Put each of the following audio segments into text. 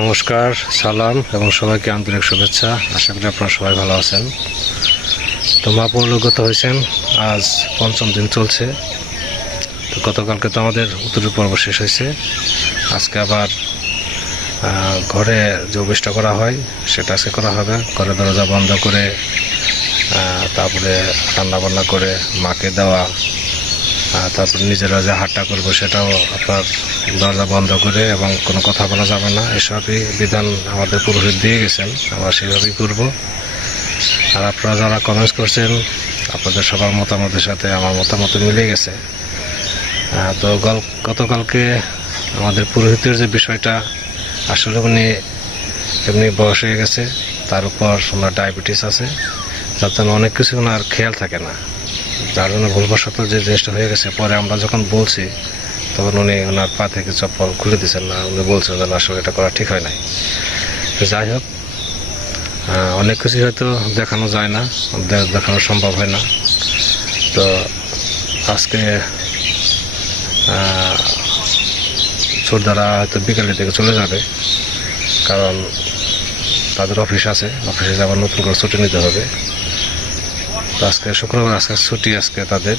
নমস্কার, সালাম এবং সবাইকে আন্তরিক শুভেচ্ছা। আশা করি আপনারা সবাই ভালো আছেন। তো মা পরলোকগত হয়েছেন, আজ ৫ম দিন চলছে। তো গতকালকে তো আমাদের উত্তরের পর্ব শেষ হয়েছে। আজকে আবার ঘরে যে অভ্যাসটা করা হয় সেটা আজকে করা হবে। ঘরের দরজা বন্ধ করে তারপরে রান্নাবান্না করে মাকে দেওয়া, তারপর নিজেরা যে হাটটা করবো সেটাও আপনার দরজা বন্ধ করে এবং কোনো কথা বলা যাবে না, এসবই বিধান আমাদের পুরোহিত দিয়ে গেছেন। আমরা সেভাবেই করব। আর আপনারা যারা কমেন্টস করছেন, আপনাদের সবার মতামতের সাথে আমার মতামত মিলে গেছে। তো গতকালকে আমাদের পুরোহিতের যে বিষয়টা, আসলে উনি এমনি বয়স হয়ে গেছে, তার উপর ওনার ডায়াবেটিস আছে, যার জন্য অনেক কিছু ওনার খেয়াল থাকে না, যার জন্য ভুলবশত যে জিনিসটা হয়ে গেছে। পরে আমরা যখন বলছি তখন উনি ওনার পা থেকে চপ্পল খুলে দিচ্ছেন না, উনি বলছেন যে আসলে এটা করা ঠিক হয় নাই। যাই হোক, অনেক কিছু হয়তো দেখানো যায় না, দেখানো সম্ভব হয় না। তো আজকে ছোটদারা হয়তো বিকালের দিকে চলে যাবে, কারণ তাদের অফিস আছে, অফিসে আবার নতুন করে ছুটি নিতে হবে। তো আজকে শুক্রবার, আজকে ছুটি আজকে তাদের,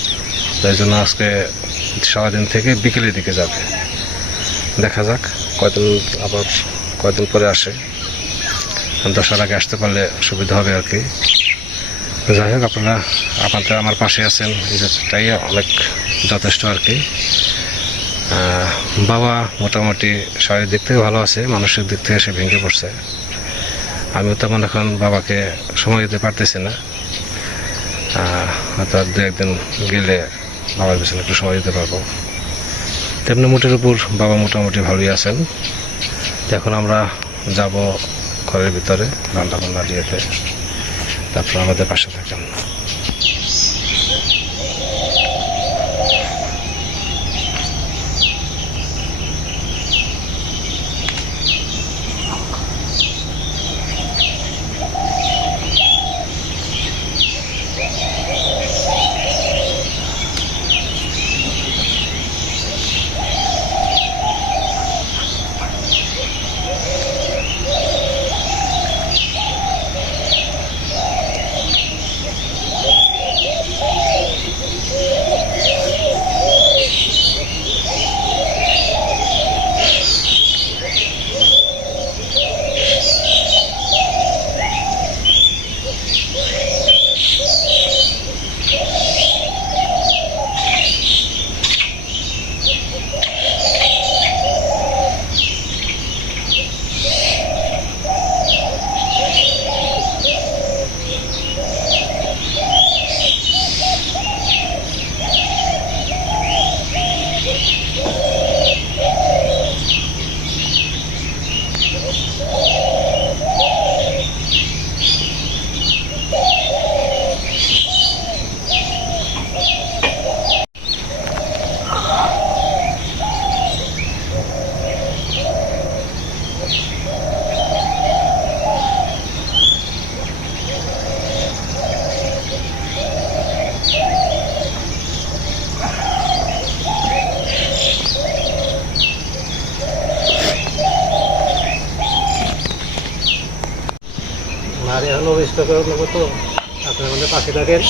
তাই জন্য আজকে সারাদিন থেকে বিকেলের দিকে যাবে। দেখা যাক কয়দিন পরে আসে। 10টার আগে আসতে পারলে সুবিধা হবে আর কি। যাই হোক, আপনারা আমার পাশে আছেন, এটাই অনেক যথেষ্ট আর কি। বাবা মোটামুটি শারীরিক দিক থেকে ভালো আছে, মানসিক দিক থেকে সে ভেঙে পড়ছে। আমিও তেমন এখন বাবাকে সময় দিতে পারতেছি না। হয়তো 2-1 দিন গেলে বাবার পিছনে একটু সময় দিতে পারবো। তেমনি মোটের উপর বাবা মোটামুটি ভালোই আছেন। এখন আমরা যাব ঘরের ভিতরে রান্না বান্না দিয়েতে, তারপর আমাদের পাশে থাকেন। আর এখন অভিষ্ট করে নেবো, তো আপনার আমাদের পাশে থাকেন।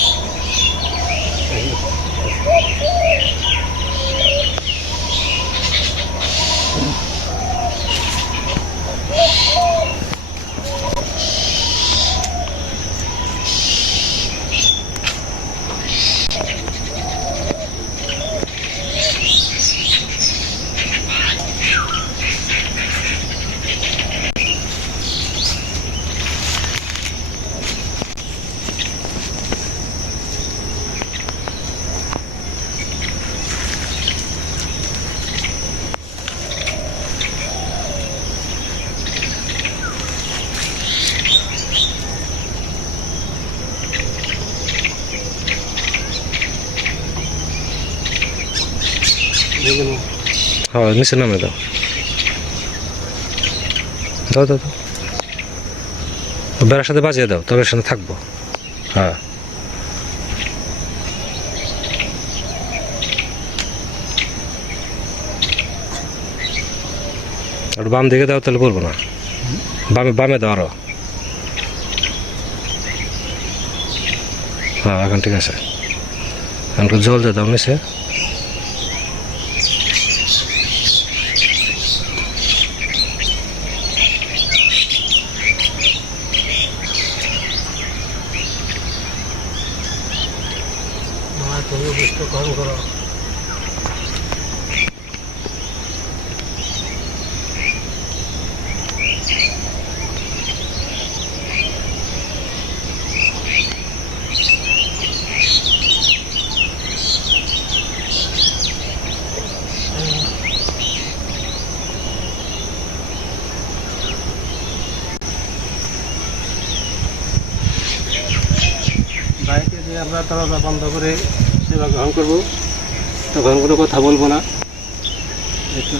হ্যাঁ, নিচে নামে দাও দাও দাও দাও, বেড়ার সাথে বাজিয়ে দাও, তবে সাথে থাকবো। হ্যাঁ, আর বাম দিকে দাও, তাহলে বলবো না। বামে বামে দাও আরো। হ্যাঁ এখন ঠিক আছে। এখন জল দিয়ে দাও নিচে। বাইকে যে আমরা দরজা বন্ধ করে সেবা গ্রহণ করবো, তখন কোনো কথা বলবো না। একটু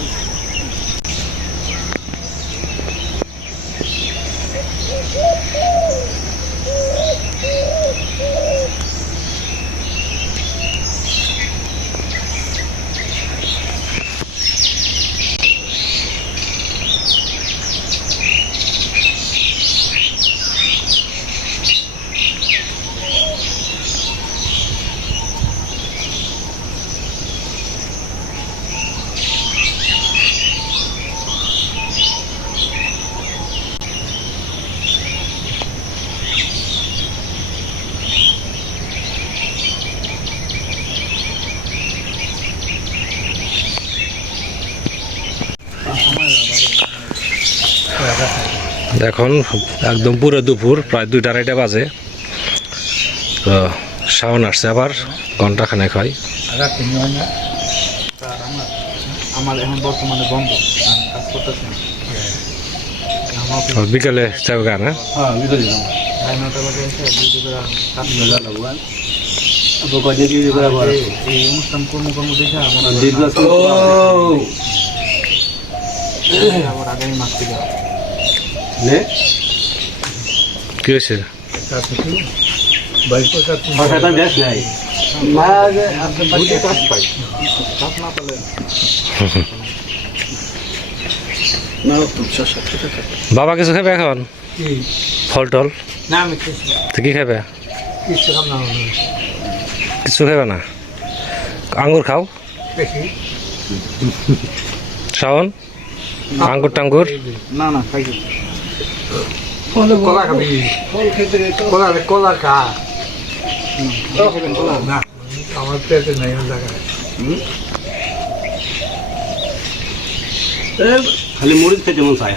এখন একদম পুরো দুপুর, প্রায় 2টা-2:30 বাজে। তো শাওন আসছে আবার, ঘন্টাখানেক হয়। আমার এখন বর্তমানে বন্ধ, কাজ করতেছি না। বিকালে যাবে গান? হ্যাঁ বিকেলে যাবো, 9:30 বাজে এসে ডিউটি করে কাজ মেলা লাগবে। এই অনুষ্ঠান কর্ম দেখে আমার আবার আগামী মাস থেকে কি হয়েছে? বাবা কিছু খাবে এখন? ফল টল না আমি তো কি খাবে? কিছু খাম না, কিছু খাবে না? আঙ্গুর খাও। শাওন আঙ্গুর টাঙ্গুর না না খাই কলা খাবি? কলা কলা খা না, আমার পেটে নাই জায়গায়। খালি মরিচ খেতে মন চায়।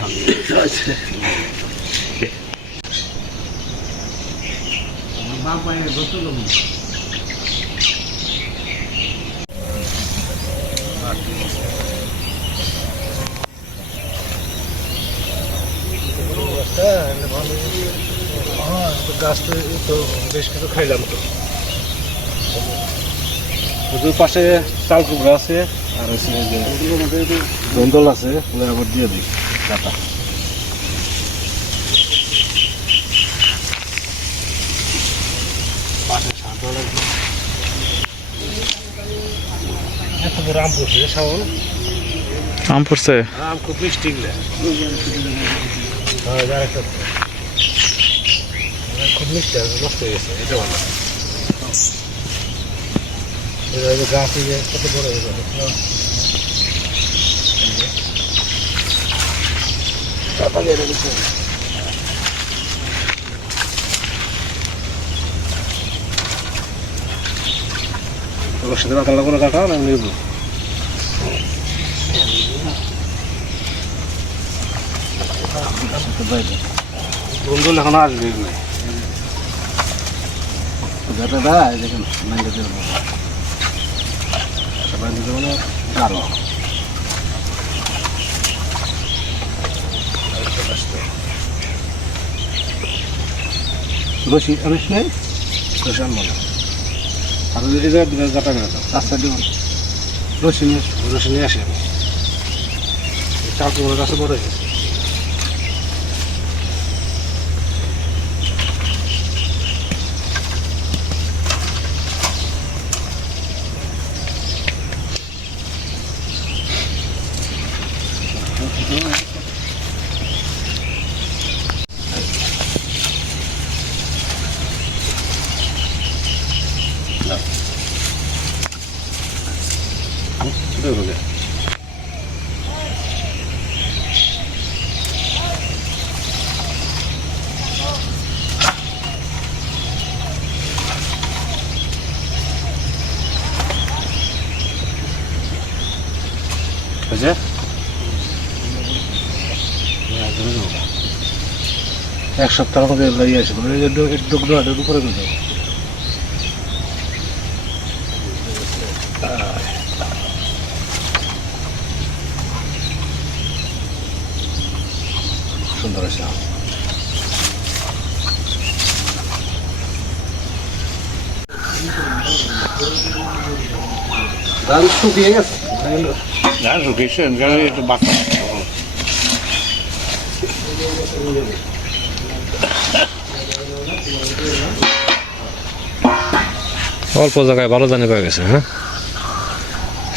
গাছ তো বেশ কিছু খাইলাম। তো পাশে চাল কুমড়া আছে, আর হচ্ছে দন্দল আছে, আবার দিয়ে দিই কাটা। এত বড় আম পড়ছে শাওন। আম পড়ছে? আম খুব মিষ্টি, খুব মিষ্টি, নষ্ট হয়ে গেছে। এটা ভালো গাছ কত বড় হয়ে যাবে। সাথে পাতা লাগবো না, কাটা না নেব। বন্ধু এখন আসবে দেখেন মানে গাঢ় রশি আনিস নাই? রশি আনবো না, আর যদি গাটা গেলে তো রাস্তা দিব। রশি নিয়ে আসি আমি। চাল কুমড়োর গাছে বড় হয়েছে। এক সপ্তাহ আমাকে লাগিয়ে আসবে উপরে করে দেবো। সুন্দর আছে ধান শুকিয়ে গেছে না শুকিয়েছে একটু বাচ্চা অল্প জায়গায় ভালো দানে পাওয়া গেছে। হ্যাঁ,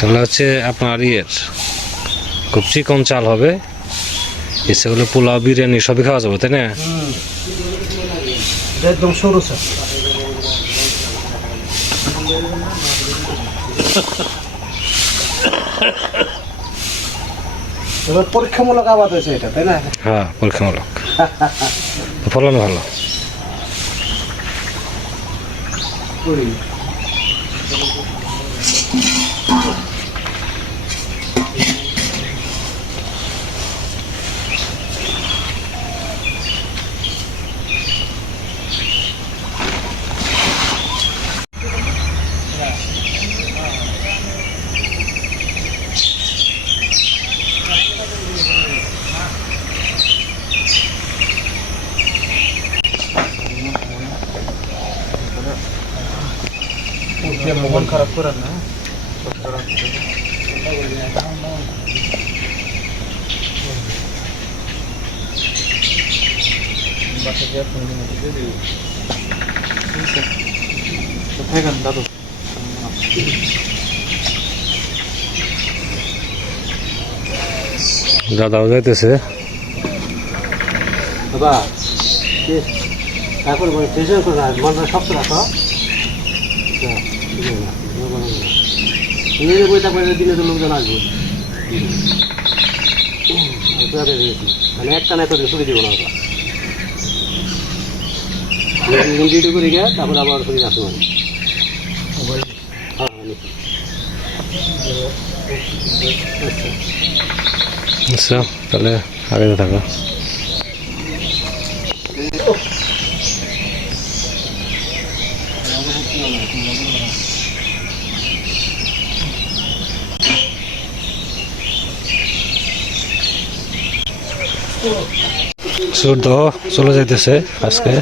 এগুলো হচ্ছে আপনার খুব চিকন চাল হবে, সেগুলো পোলাও বিরিয়ানি সবই খাওয়া যাবে, তাই না? একদম সরু চাল। এবার পরীক্ষামূলক আবাদ হয়েছে এটা, তাই না? হ্যাঁ, পরীক্ষামূলক। ফলন ভালো। মন খারাপ করেন না। দাদু দাদাও যাইতেছে। বাবা তারপরে টেনশন করে না, মনটা শক্ত রাখো। বই তারপরে দিনে তো লোকজন আসবে, মানে একটা না করে ছুটি দিব না। ডিউটি করে গিয়ে তারপরে আবার ছুটি আসতে পারে। আচ্ছা, তাহলে আগে থাকো। সূর্য চলে যাইতেছে আজকে।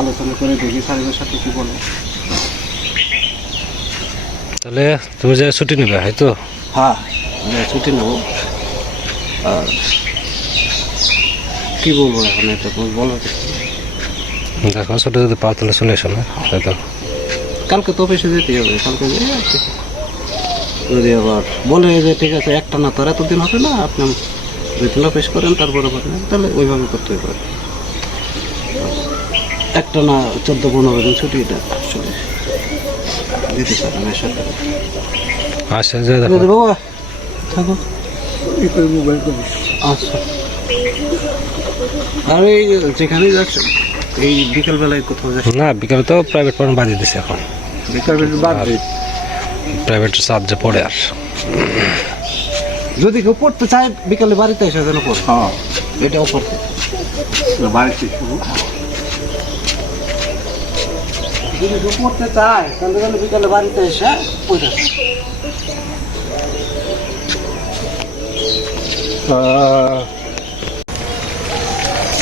আলোচনা করে দেখি স্যারের সাথে কি বলে। তাহলে তুমি যে ছুটি নেবে, হয়তো? হ্যাঁ, ছুটি নেবো। আর কি বলবো এখন, এটা বলো। দেখো, ছুটি যদি পাও তাহলে চলে এসো না, হয়তো। কালকে তো অফিসে যেতে হবে, কালকে যদি আবার বলে যে ঠিক আছে একটা না তোর এতদিন হবে না, আপনি যদি অফিস করেন তারপরে করেন, তাহলে ওইভাবে করতে পারে। একটা না 14-15 দিন ছুটি এটা চলে দিতে পারেন সাথে। আচ্ছা, যে দেখো। বাবা থাকো, মোবাইল করিস। আচ্ছা, আর এই যেখানে যাচ্ছে এই বিকেলবেলায় কোথাও যাচ্ছে না, বিকালে তো প্রাইভেট পড়ানো বাদিয়ে দিছে এখন। বিকেল বাদ দিই। প্রাইভেটের সাবজেক্ট পড়ে আর যদি কেউ পড়তে চায় বিকালে বাড়িতে এসে যেন পড়ে। হ্যাঁ, এটাও পড়তে বাড়িতে। যদি কেউ পড়তে চায় তাহলে যেন বিকালে বাড়িতে এসে পড়ে।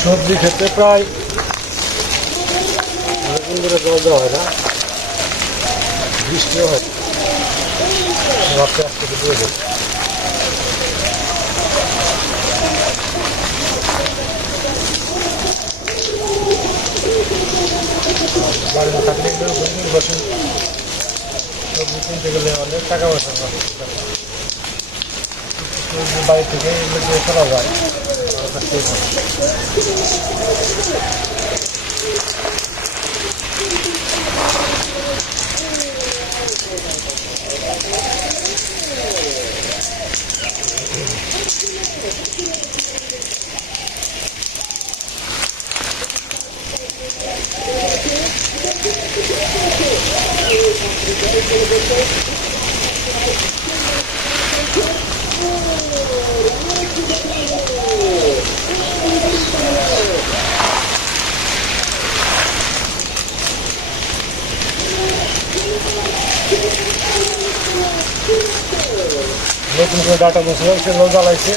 সবজি খেতে প্রায় অনেকদিন ধরে জল দেওয়া হয় না, বৃষ্টিও হয়। রাত্রে আজকে দিয়ে দেয়। বাড়ি না থাকলে বসে সবজি কিনতে গেলে অনেক টাকা পয়সা লাগে। বাড়ি থেকে এগুলো চলা যায়। নতুন করে ডাটা বসে যাচ্ছে, লোক জ্বালাইছে,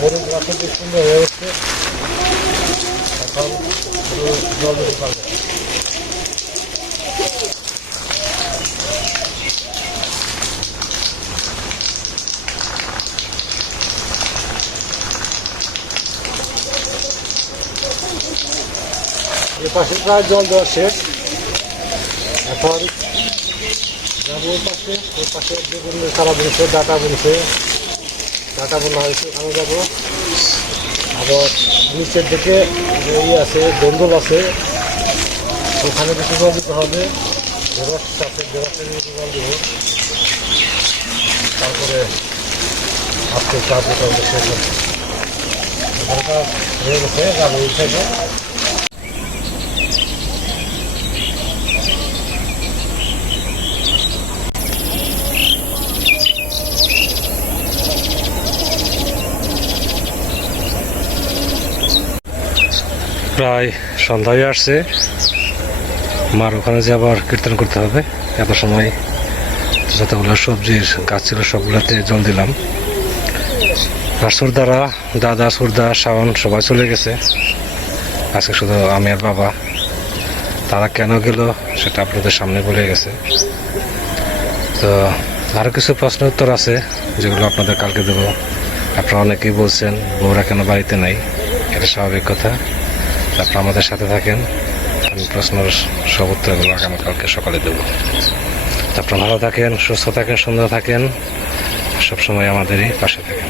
মরিচ গাছের দিক সুন্দর হয়ে উঠছে। এখন একটু জল দিতে পারবে। এ পাশে প্রায় জল দেওয়া শেষ। এখন যাবো ওই পাশে বেগুন চারা বুনছে, ডাটা বুনছে, ডাটা বোনা হয়েছে, ওখানে যাবো। আবার নিচের দিকে যে আছে দন্দল আছে, ওখানে কিছু জল দিতে হবে। ঢেঁড়স আছে, ঢেঁড়সের কিছু জল দেবো। তারপরে আজকে চার বোতল শেষ হবে। ওখানটা হয়ে গেছে, যাবো ওই সাইডে। প্রায় সন্ধ্যা হয়ে আসছে, মার ওখানে যে আবার কীর্তন করতে হবে। এত সময় যতগুলো সবজির গাছ ছিল সবগুলোতে জল দিলাম। আর সুরদারা, দাদা, সুরদা, শাওন সবাই চলে গেছে, আজকে শুধু আমি আর বাবা। তারা কেন গেল সেটা আপনাদের সামনে বলে গেছে। তো আরও কিছু প্রশ্ন উত্তর আছে যেগুলো আপনাদের কালকে দেবো। আপনারা অনেকেই বলছেন বউরা কেন বাড়িতে নাই, এটা স্বাভাবিক কথা। আপনারা আমাদের সাথে থাকেন, আমি প্রশ্নের সব উত্তরগুলো আগামীকালকে সকালে দেবো। আপনারা ভালো থাকেন, সুস্থ থাকেন, সুন্দর থাকেন, সবসময় আমাদেরই পাশে থাকেন।